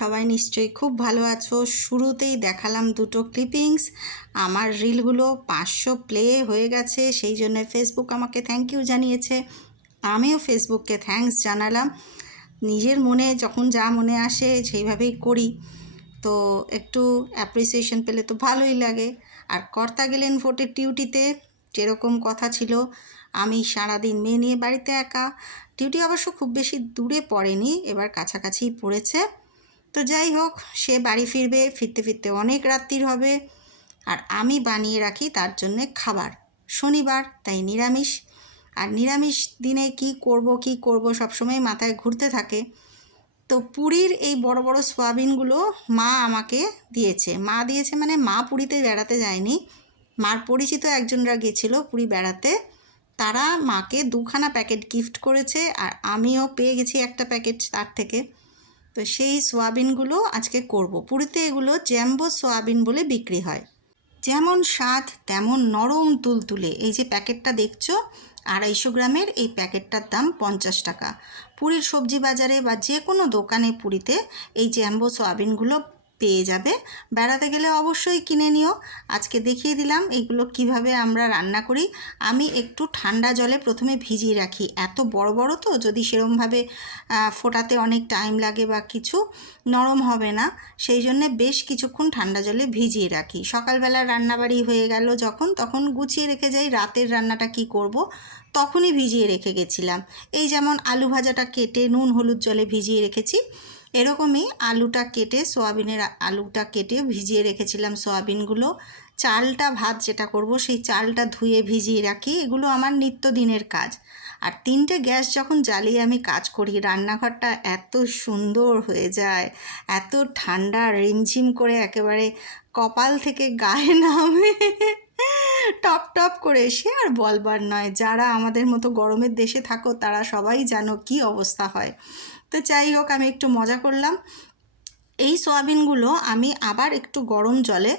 সবাই নিশ্চয়ই খুব ভালো আছো। শুরুতেই দেখালাম দুটো ক্লিপিংস আমার রিলগুলো পাঁচশো প্লে হয়ে গেছে, সেই জন্য ফেসবুক আমাকে থ্যাংক ইউ জানিয়েছে। আমিও ফেসবুককে থ্যাঙ্কস জানালাম। নিজের মনে যখন যা মনে আসে সেইভাবেই করি। তো একটু অ্যাপ্রিসিয়েশন পেলে তো ভালোই লাগে। আর কর্তা গেলেন ভোটের ডিউটিতে যেরকম কথা ছিল, আমি সারাদিন মেয়ে নিয়ে বাড়িতে একা। ডিউটি অবশ্য খুব বেশি দূরে পড়েনি, এবার কাছাকাছিই পড়েছে। তো যাই হোক, সে বাড়ি ফিরবে, ফিরতে ফিরতে অনেক রাত্রির হবে। আর আমি বানিয়ে রাখি তার জন্যে খাবার। শনিবার, তাই নিরামিষ। আর নিরামিষ দিনে কি করব কি করব সবসময় মাথায় ঘুরতে থাকে। তো পুরীর এই বড় বড় সোয়াবিনগুলো মা আমাকে দিয়েছে। মা দিয়েছে মানে মা পুরীতে বেড়াতে যায়নি। মার পরিচিত একজনরা গেছিল পুরী বেড়াতে। তারা মাকে দুখানা প্যাকেট গিফট করেছে। আর আমিও পেয়ে গেছি একটা প্যাকেট তার থেকে। তো সেই সোয়াবিনগুলো আজকে করব। পুরীতে এগুলো জ্যাম্বো সোয়াবিন বলে বিক্রি হয়। যেমন স্বাদ, তেমন নরম তুলতুলে। এই যে প্যাকেটটা দেখছ, আড়াইশো গ্রামের এই প্যাকেটটার দাম পঞ্চাশ টাকা। পুরীর সবজি বাজারে বা যে কোনো দোকানে পুরীতে এই জ্যাম্বো সোয়াবিনগুলো পেয়ে যাবে। বেড়াতে গেলে অবশ্যই কিনে নিও। আজকে দেখিয়ে দিলাম এইগুলো কীভাবে আমরা রান্না করি। আমি একটু ঠান্ডা জলে প্রথমে ভিজিয়ে রাখি। এত বড় বড় তো, যদি সেরমভাবে ফোটাতে অনেক টাইম লাগে বা কিছু, নরম হবে না। সেই জন্যে বেশ কিছুক্ষণ ঠান্ডা জলে ভিজিয়ে রাখি। সকালবেলা রান্নাবাড়ি হয়ে গেল যখন, তখন গুছিয়ে রেখে যাই রাতের রান্নাটা কি করব, তখনই ভিজিয়ে রেখে গেছিলাম। এই যেমন আলু ভাজাটা কেটে নুন, হলুদ জলে ভিজিয়ে রেখেছি। এরকমই আলুটা কেটে, সোয়াবিনের আলুটা কেটে ভিজিয়ে রেখেছিলাম সোয়াবিনগুলো। চালটা ভাত যেটা করব, সেই চালটা ধুয়ে ভিজিয়ে রাখি। এগুলো আমার নিত্যদিনের কাজ। আর তিনটে গ্যাস যখন জ্বালিয়ে আমি কাজ করি, রান্নাঘরটা এত সুন্দর হয়ে যায়, এত ঠান্ডা, রিমঝিম করে একেবারে কপাল থেকে গায়ে নামে, টপ টপ করে এসে আর বলবার নয়। যারা আমাদের মতো গরমের দেশে থাকো, তারা সবাই জানো কি অবস্থা হয়। তো যাই হোক, আমি একটু মজা করলাম। এই সয়াবিনগুলো আমি আবার একটু গরম জলে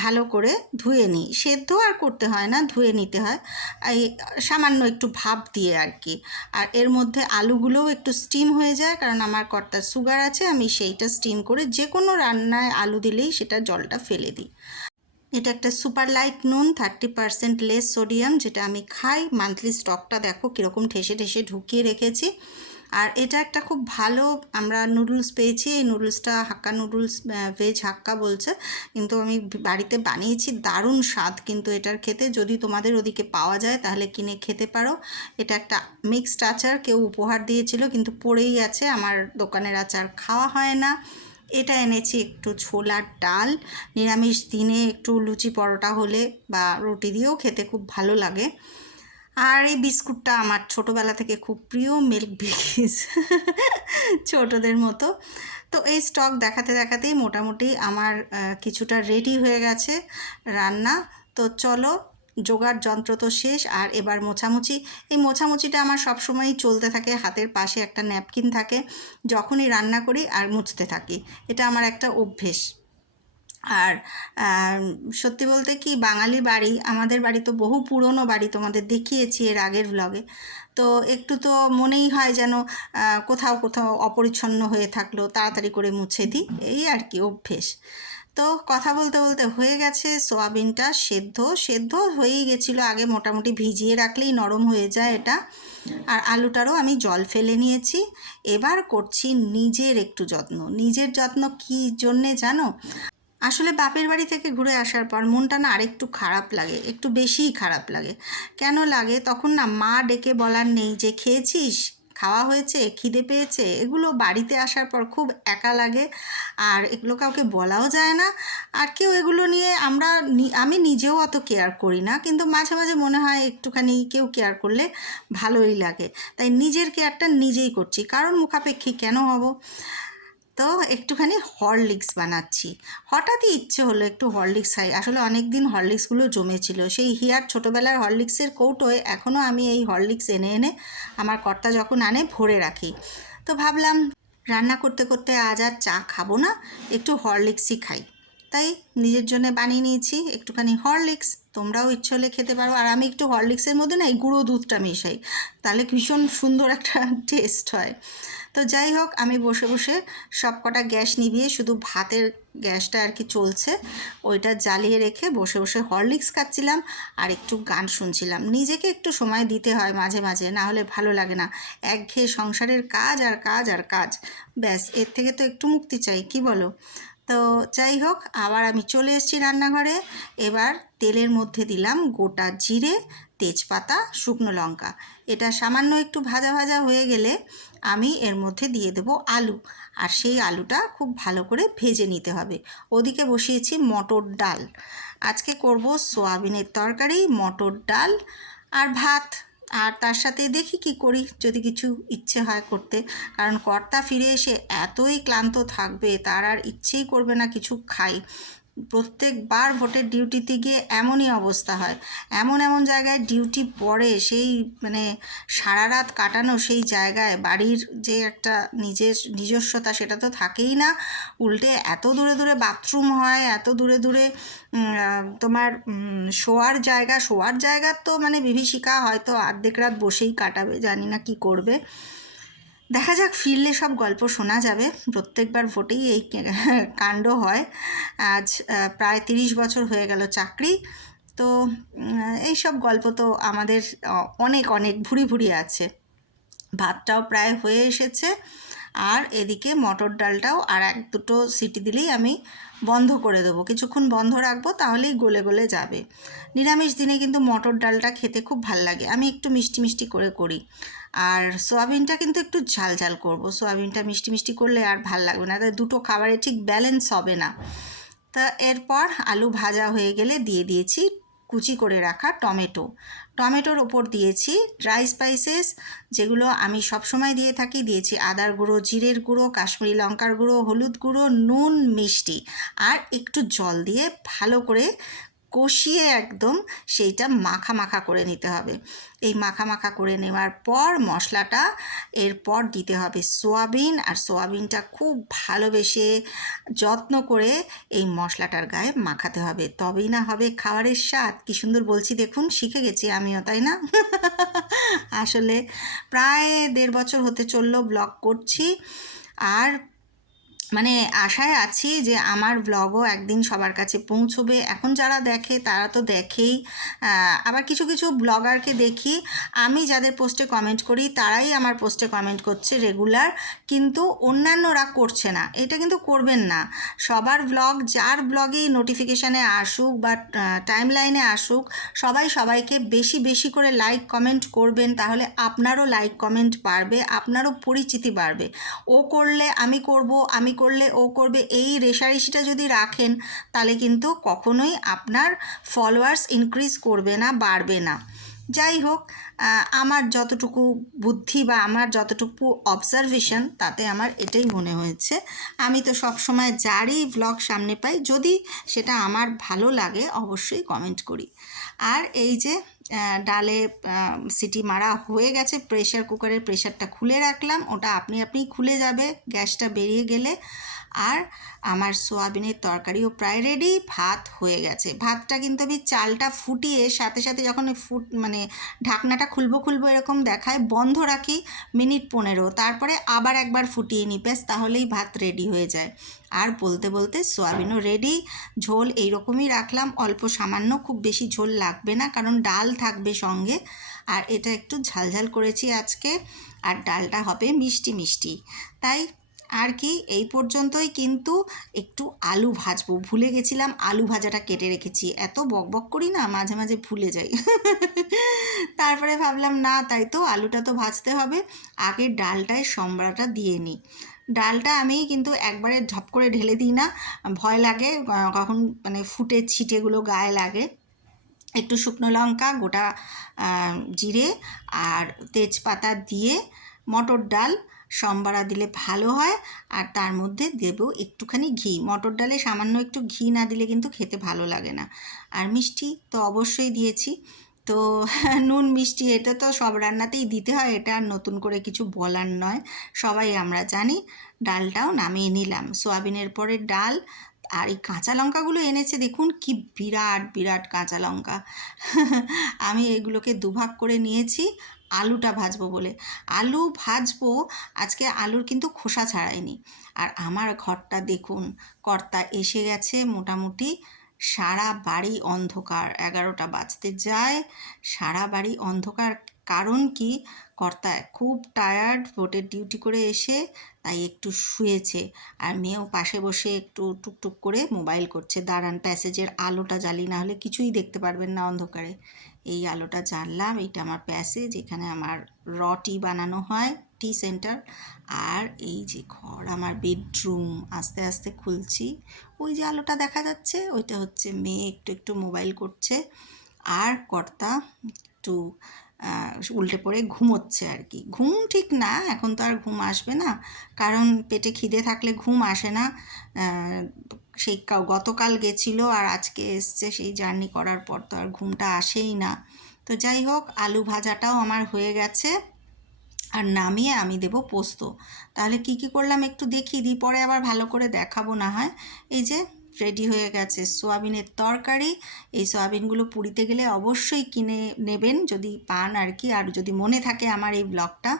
ভালো করে ধুয়ে নিই। সেদ্ধ আর করতে হয় না, ধুয়ে নিতে হয়। এই সামান্য একটু ভাপ দিয়ে আর কি। আর এর মধ্যে আলুগুলোও একটু স্টিম হয়ে যায়, কারণ আমার কর্তার সুগার আছে, আমি সেইটা স্টিম করে যে কোনো রান্নায় আলু দিলেই সেটা জলটা ফেলে দিই। এটা একটা সুপার লাইট নুন থার্টি পারসেন্ট লেস সোডিয়াম যেটা আমি খাই। মান্থলি স্টকটা দেখো কীরকম ঠেসে ঠেসে ঢুকিয়ে রেখেছি। আর এটা একটা খুব ভালো আমরা নুডলস পেয়েছি। এই নুডলসটা হাক্কা নুডলস ভেজ হাক্কা বলছে। কিন্তু আমি বাড়িতে বানিয়েছি, দারুণ স্বাদ কিন্তু এটার খেতে। যদি তোমাদের ওদিকে পাওয়া যায় তাহলে কিনে খেতে পারো। এটা একটা মিক্সড আচার, কেউ উপহার দিয়েছিল, কিন্তু পড়েই আছে। আমার দোকানের আচার খাওয়া হয় না। এটা এনেছি একটু ছোলার ডাল। নিরামিষ দিনে একটু লুচি পরোটা হলে বা রুটি দিয়েও খেতে খুব ভালো লাগে। আর এই বিস্কুটটা আমার ছোটোবেলা থেকে খুব প্রিয় মিল্ক বিকিস ছোটদের মতো। তো এই স্টক দেখাতে দেখাতেই মোটামুটি আমার কিছুটা রেডি হয়ে গেছে রান্না। তো চলো, জোগাড় যন্ত্র তো শেষ। আর এবার মোছামুছি। এই মোছামুছিটা আমার সবসময়ই চলতে থাকে। হাতের পাশে একটা ন্যাপকিন থাকে। যখনই রান্না করি আর মুছতে থাকি। এটা আমার একটা অভ্যেস। আর সত্যি বলতে কি বাঙালি বাড়ি, আমাদের বাড়ি তো বহু পুরনো বাড়ি তোমাদের দেখিয়েছি এর আগের ব্লগে তো একটু তো মনেই হয় যেন কোথাও কোথাও অপরিচ্ছন্ন হয়ে থাকল, তাড়াতাড়ি করে মুছে দিই, এই আর কি অভ্যেস। তো কথা বলতে বলতে হয়ে গেছে সোয়াবিনটা সেদ্ধ সেদ্ধ হয়েই গেছিল, আগে মোটামুটি ভিজিয়ে রাখলেই নরম হয়ে যায় এটা। আর আলুটারও আমি জল ফেলে নিয়েছি, এবার করছি নিজের একটু যত্ন। নিজের যত্ন কী জন্যে জানো? আসলে বাপের বাড়ি থেকে ঘুরে আসার পর মনটা না আরেকটু খারাপ লাগে, একটু বেশিই খারাপ লাগে। কেন লাগে? তখন না মা ডেকে বলার নেই যে, খেয়েছিস? খাওয়া হয়েছে? খিদে পেয়েছে? এগুলো বাড়িতে আসার পর খুব একা লাগে, আর এগুলো কাউকে বলাও যায় না। আর কেউ এগুলো নিয়ে আমরা আমি নিজেও অত কেয়ার করি না, কিন্তু মাঝে মাঝে মনে হয় একটুখানি কেউ কেয়ার করলে ভালোই লাগে। তাই নিজের কেয়ারটা নিজেই করছি কারণ মুখাপেক্ষী কেন হব? তো একটুখানি হরলিক্স বানাচ্ছি। হঠাৎই ইচ্ছে হলো একটু হরলিক্স খাই। আসলে অনেক দিন হরলিক্সগুলো জমেছিল। সেই হিয়ার ছোটোবেলার হরলিক্সের কৌটোয় এখনও আমি এই হরলিক্স এনে এনে আমার কর্তা যখন আনে, ভরে রাখি। তো ভাবলাম রান্না করতে করতে আজ আর চা খাব না, একটু হরলিক্সই খাই। তাই নিজের জন্য বানিয়ে নিয়েছি। একটুখানি হরলিক্স, তোমরাও ইচ্ছে হলে খেতে পারো। আর আমি একটু হরলিক্সের মধ্যে না এই গুঁড়ো দুধটা মেশাই। তাহলে ভীষণ সুন্দর একটা টেস্ট হয়। তো যাই হোক, আমি বসে বসে সব কটা গ্যাস নিভিয়ে শুধু ভাতের গ্যাসটা আর কি চলছে, ওইটা জ্বালিয়ে রেখে বসে বসে হরলিক্স খাচ্ছিলাম আর একটু গান শুনছিলাম। নিজেকে একটু সময় দিতে হয় মাঝে মাঝে, না হলে ভালো লাগে না। একঘেয়ে সংসারের কাজ আর কাজ আর কাজ। ব্যাস, এর থেকে তো একটু মুক্তি চাই, কি বলো? তো যাই হোক, আবার আমি চলে এসেছি রান্নাঘরে। এবার তেলের মধ্যে দিলাম গোটা জিরে, তেজপাতা, শুকনো লঙ্কা। এটা সামান্য একটু ভাজা ভাজা হয়ে গেলে আমি এর মধ্যে দিয়ে দেব আলু। আর সেই আলুটা খুব ভালো করে ভেজে নিতে হবে। ওদিকে বসিয়েছি মটর ডাল। আজকে করব সোয়াবিনের তরকারি, মটর ডাল আর ভাত। আর তার সাথে দেখি কি করি, যদি কিছু ইচ্ছে হয় করতে। কারণ কর্তা ফিরে এসে এতই ক্লান্ত থাকবে, তার আর ইচ্ছেই করবে না কিছু খাই। প্রত্যেকবার ভোটের ডিউটিতে গিয়ে এমনই অবস্থা হয়। এমন এমন জায়গায় ডিউটি পড়ে, সেই মানে সারা রাত কাটানো সেই জায়গায়, বাড়ির যে একটা নিজের নিজস্বতা সেটা তো থাকেই না। উল্টে এত দূরে দূরে বাথরুম হয়, এত দূরে দূরে তোমার শোয়ার জায়গা, শোয়ার জায়গার তো মানে বিভীষিকা হয়তো অর্ধেক রাত বসেই কাটাবে, জানি না কি করবে। দেখা যাক, ফিরলে সব গল্প শোনা যাবে। প্রত্যেকবার ভোটেই এই কাণ্ড হয়। আজ প্রায় তিরিশ বছর হয়ে গেল চাকরি। তো এই সব গল্প তো আমাদের অনেক অনেক ভুরি ভুরি আছে। ভাতটাও প্রায় হয়ে এসেছে। আর এদিকে মটর ডালটাও আর এক দুটো সিটি দিলেই আমি বন্ধ করে দেবো। কিছুক্ষণ বন্ধ রাখব, তাহলেই গলে গলে যাবে। নিরামিষ দিনে কিন্তু মটর ডালটা খেতে খুব ভালো লাগে। আমি একটু মিষ্টি মিষ্টি করে করি। আর সোয়াবিনটা কিন্তু একটু ঝাল ঝাল করব। সোয়াবিনটা মিষ্টি মিষ্টি করলে আর ভালো লাগবে না। তাই দুটো খাবারে ঠিক ব্যালেন্স হবে না। তা এরপর আলু ভাজা হয়ে গেলে দিয়ে দিয়েছি কুচি করে রাখা টমেটো। টমেটোর ওপর দিয়েছি ড্রাই স্পাইসেস যেগুলো আমি সবসময় দিয়ে থাকি, দিয়েছি আদার গুঁড়ো, জিরের গুঁড়ো, কাশ্মীরি লঙ্কার গুঁড়ো, হলুদ গুঁড়ো, নুন, মিষ্টি, আর একটু জল দিয়ে ভালো করে কষিয়ে একদম সেইটা মাখা মাখা করে নিতে হবে। এই মাখা মাখা করে নেওয়ার পর মশলাটা এরপর দিতে হবে সোয়াবিন আর সোয়াবিনটা খুব ভালোবেসে যত্ন করে এই মশলাটার গায়ে মাখাতে হবে। তবেই না হবে খাবারের স্বাদ। কী সুন্দর বলছি দেখুন, শিখে গেছি আমিও, তাই না? আসলে প্রায় দেড় বছর হতে চলল ব্লগ করছি। আর মানে আশায় আছি যে আমার ব্লগও একদিন সবার কাছে পৌঁছবে। এখন যারা দেখে, তারা তো দেখেই। আবার কিছু কিছু ব্লগারকে দেখি। আমি যাদের পোস্টে কমেন্ট করি, তারাই আমার পোস্টে কমেন্ট করছে রেগুলার কিন্তু অন্যান্যরা করছে না। এটা কিন্তু করবেন না। সবার ব্লগ যার ব্লগেই নোটিফিকেশানে আসুক বা টাইম লাইনে আসুক, সবাই সবাইকে বেশি বেশি করে লাইক কমেন্ট করবেন। তাহলে আপনারও লাইক কমেন্ট বাড়বে, আপনারও পরিচিতি বাড়বে। ও করলে আমি করব, আমি করলে ও করবে। এই রেশারেশিটা যদি রাখেন, তাহলে কিন্তু কখনোই আপনার ফলোয়ার্স ইনক্রিজ করবে না, বাড়বে না। যাই হোক আমার যতটুকু বুদ্ধি বা আমার যতটুকু অবজারভেশন তাতে আমার এটাই মনে হয়েছে। আমি তো সবসময় যারই ব্লগ সামনে পাই, যদি সেটা আমার ভালো লাগে, অবশ্যই কমেন্ট করি। আর এই যে ডালে সিটি মারা হয়ে গেছে প্রেশার কুকারের প্রেশারটা খুলে রাখলাম, ওটা আপনি আপনি খুলে যাবে, গ্যাসটা বেরিয়ে গেলে। আর আমার সোয়াবিনের তরকারিও প্রায় রেডি ভাত হয়ে গেছে। ভাতটা কিন্তু আমি চালটা ফুটিয়ে সাথে সাথে যখন ফুট মানে ঢাকনাটা খুলবো খুলবো এরকম দেখায়, বন্ধ রাখি মিনিট পনেরো, তারপরে আবার একবার ফুটিয়ে নিই ব্যাস, তাহলেই ভাত রেডি হয়ে যায়। আর বলতে বলতে সোয়াবিনও রেডি ঝোল এইরকমই রাখলাম। অল্প সামান্য খুব বেশি ঝোল লাগবে না কারণ ডাল থাকবে সঙ্গে। আর এটা একটু ঝালঝাল করেছি আজকে। আর ডালটা হবে মিষ্টি মিষ্টি। তাই আর কি, এই পর্যন্তই কিন্তু একটু আলু ভাজবো। ভুলে গেছিলাম আলু ভাজাটা কেটে রেখেছি। এত বক বক করি না, মাঝে মাঝে ভুলে যাই। তারপরে ভাবলাম, না, তাই তো আলুটা তো ভাজতে হবে। আগে ডালটায় সম্বরাটা দিয়ে নিই। ডালটা আমি কিন্তু একবারে ঝপ করে ঢেলে দিই না। ভয় লাগে কখন মানে ফুটে ছিটেগুলো গায়ে লাগে। একটু শুকনো লঙ্কা, গোটা জিরে আর তেজপাতা দিয়ে মটর ডাল সম্বারা দিলে ভালো হয়, আর তার মধ্যে দেব একটুখানি ঘি। মটর ডালে সামান্য একটু ঘি না দিলে কিন্তু খেতে ভালো লাগে না। আর মিষ্টি তো অবশ্যই দিয়েছি। তো নুন, মিষ্টি এটা তো সব রান্নাতেই দিতে হয়, এটা আর নতুন করে কিছু বলার নয়। সবাই আমরা জানি, ডালটাও নামিয়ে নিলাম। সোয়াবিনের পরে ডাল আর এই কাঁচা লঙ্কাগুলো এনেছে, দেখুন কি বিরাট বিরাট কাঁচা লঙ্কা। আমি এগুলোকে দুভাগ করে নিয়েছি আলুটা ভাজবো বলে। আলু ভাজবো, আজকে আলুর কিন্তু খোসা ছাড়াইনি। আর আমার ঘরটা দেখুন, কর্তা এসে গেছে মোটামুটি সারা বাড়ি অন্ধকার, এগারোটা বাজতে যায়। সারা বাড়ি অন্ধকার কারণ কি? কর্তা খুব টায়ার্ড ভোটের ডিউটি করে এসে তাই একটু শুয়েছে। আর মেয়েও পাশে বসে একটু টুকটুক করে মোবাইল করছে। দাঁড়ান প্যাসেজের আলোটা জ্বালি না হলে কিছুই দেখতে পারবেন না অন্ধকারে। এই আলোটা জানলাম, এইটা আমার প্যাসে যেখানে আমার রটি বানানো হয়, টি সেন্টার। আর এই যে ঘর, আমার বেডরুম, আস্তে আস্তে খুলছি। ওই যে আলোটা দেখা যাচ্ছে, ওইটা হচ্ছে মেয়ে, একটু একটু মোবাইল করছে। আর কর্তা, একটু উল্টে পড়ে ঘুমোচ্ছে আর কি। ঘুম ঠিক না, এখন তো আর ঘুম আসবে না। কারণ পেটে খিদে থাকলে ঘুম আসে না। সেই গতকাল গেছিল আর আজকে এসছে, সেই জার্নি করার পর তো আর ঘুমটা আসেই না। তো যাই হোক, আলু ভাজাটাও আমার হয়ে গেছে। আর নামিয়ে আমি দেব পোস্ত। তাহলে কি কি করলাম একটু দেখিয়ে দিই, পরে আবার ভালো করে দেখাবো না হয়। এই যে রেডি হয়ে গেছে। সোয়াবিনের তরকারি, এই সোয়াবিনগুলো পুরিতে গেলে অবশ্যই কিনে নেবেন যদি পান আর কি। আর যদি মনে থাকে আমার এই ব্লগটা,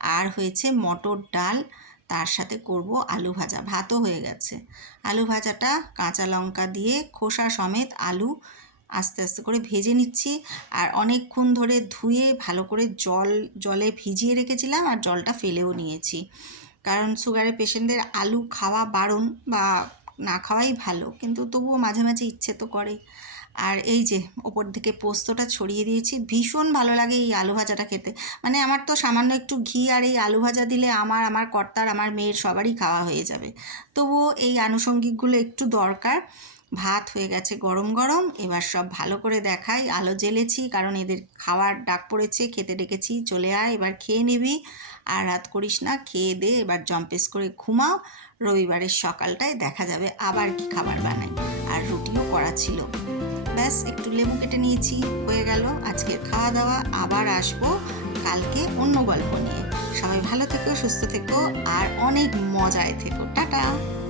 আর হয়েছে মটর ডাল, তার সাথে করব আলু ভাজা। ভাতও হয়ে গেছে। আলু ভাজাটা কাঁচা লঙ্কা দিয়ে, খোসা সমেত আলু আস্তে আস্তে করে ভেজে নিচ্ছি। আর অনেকক্ষণ ধরে ধুয়ে ভালো করে জল, জলে ভিজিয়ে রেখেছিলাম আর জলটা ফেলেও নিয়েছি। কারণ সুগারের পেশেন্টদের আলু খাওয়া বারণ বা না খাওয়াই ভালো, কিন্তু তবুও মাঝে মাঝে ইচ্ছে তো করে। আর এই যে, ওপর থেকে পোস্তটা ছড়িয়ে দিয়েছি, ভীষণ ভালো লাগে এই আলু ভাজাটা খেতে। মানে আমার তো সামান্য একটু ঘি আর এই আলু ভাজা দিলে আমার আমার কর্তার, আমার মেয়ের সবারই খাওয়া হয়ে যাবে। তবুও এই আনুষঙ্গিকগুলো একটু দরকার। ভাত হয়ে গেছে গরম গরম। এবার সব ভালো করে দেখাই। আলো জ্বেলেছি কারণ এদের খাওয়ার ডাক পড়েছে। খেতে ডেকেছি, চলে আয়, এবার খেয়ে নিবি। আর রাত করিস না, খেয়ে দে, এবার জম্পেস করে ঘুমাও। রবিবারের সকালটায় দেখা যাবে আবার কি খাবার বানাই। আর রুটিও করা ছিল। ব্যাস, একটু লেবু কেটে নিয়েছি, হয়ে গেল। আজকের খাওয়া দাওয়া আবার আসব কালকে অন্য গল্প নিয়ে। সবাই ভালো থেকো, সুস্থ থেকো, আর অনেক মজায় থেকো। টাটা!